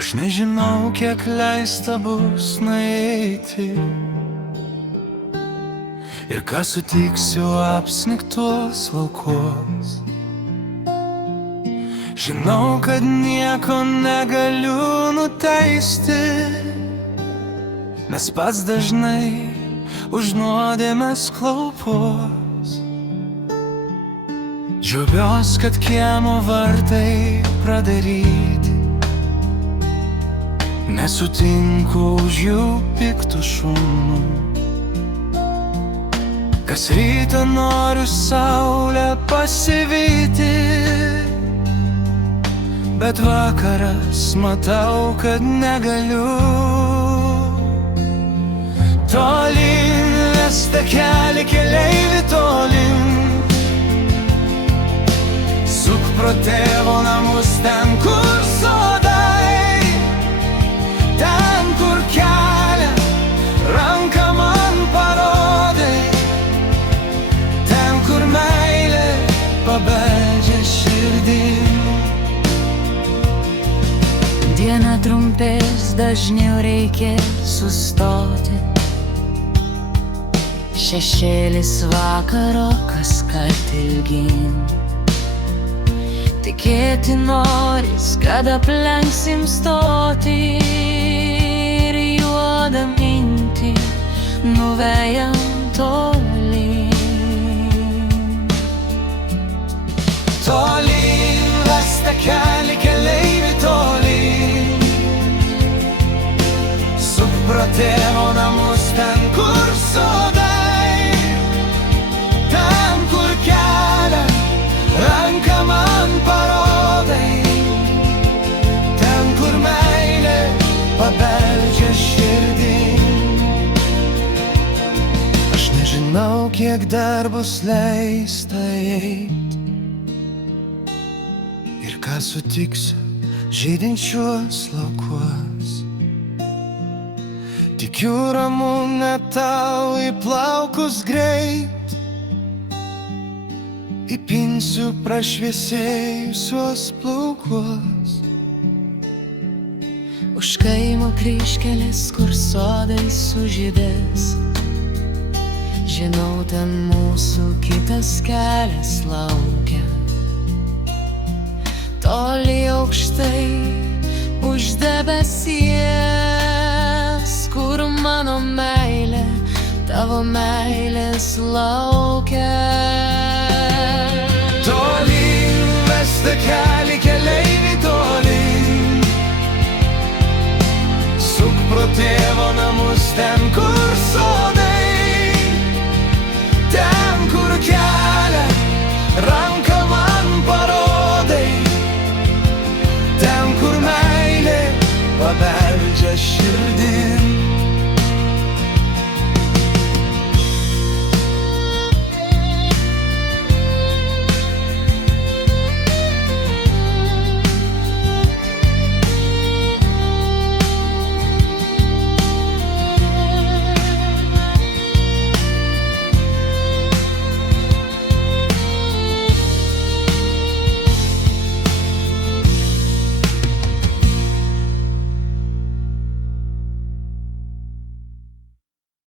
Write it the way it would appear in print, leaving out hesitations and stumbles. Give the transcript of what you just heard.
Aš nežinau, kiek leista bus nueiti ir ką sutiksiu apsnigtuos laukuos. Žinau, kad nieko negaliu nuteisti, nes pats dažnai už nuodėmes klaupuos. Džiaugiuos, kad kiemo vartai pradaryti, nesutinku už jų piktų šunų. Kas rytą noriu saulę pasivyti, bet vakaras matau, kad negaliu. Tolyn vesta keli keleivį tolyn, suk pro tėvo namus ten, kur sodai, ten, kur kelią ranką man parodai, ten, kur meilė pabeldžia širdin. Diena trumpės, dažniau reikės sustoti, šešėlis vakaro kaskart ilgyn. Tikėti noris, kad aplenksim stoti ir juodą mintį nuvejam tolyn. Tolyn vesta keli keleivį tolyn, suk pro tėvo namus ten, kur sodai, ten, kur kelią ranką man parodai, ten, kur meilė pabeldžia širdin. Aš nežinau, kiek dar bus leista eit ir ką sutiksiu žydinčiuos laukuos. Tikiu ramūne tau į plaukus greit, įpinsiu prašviesėjusios plaukus. Už kaimo kryžkelės, kur sodai sužydės, žinau, ten mūsų kitas kelias laukia. Toli aukštai už debesies, kur mano meilė tavo meilės laukia. Tolyn vesta keli keleivį tolyn, suk pro tėvo namus ten, kur sodai,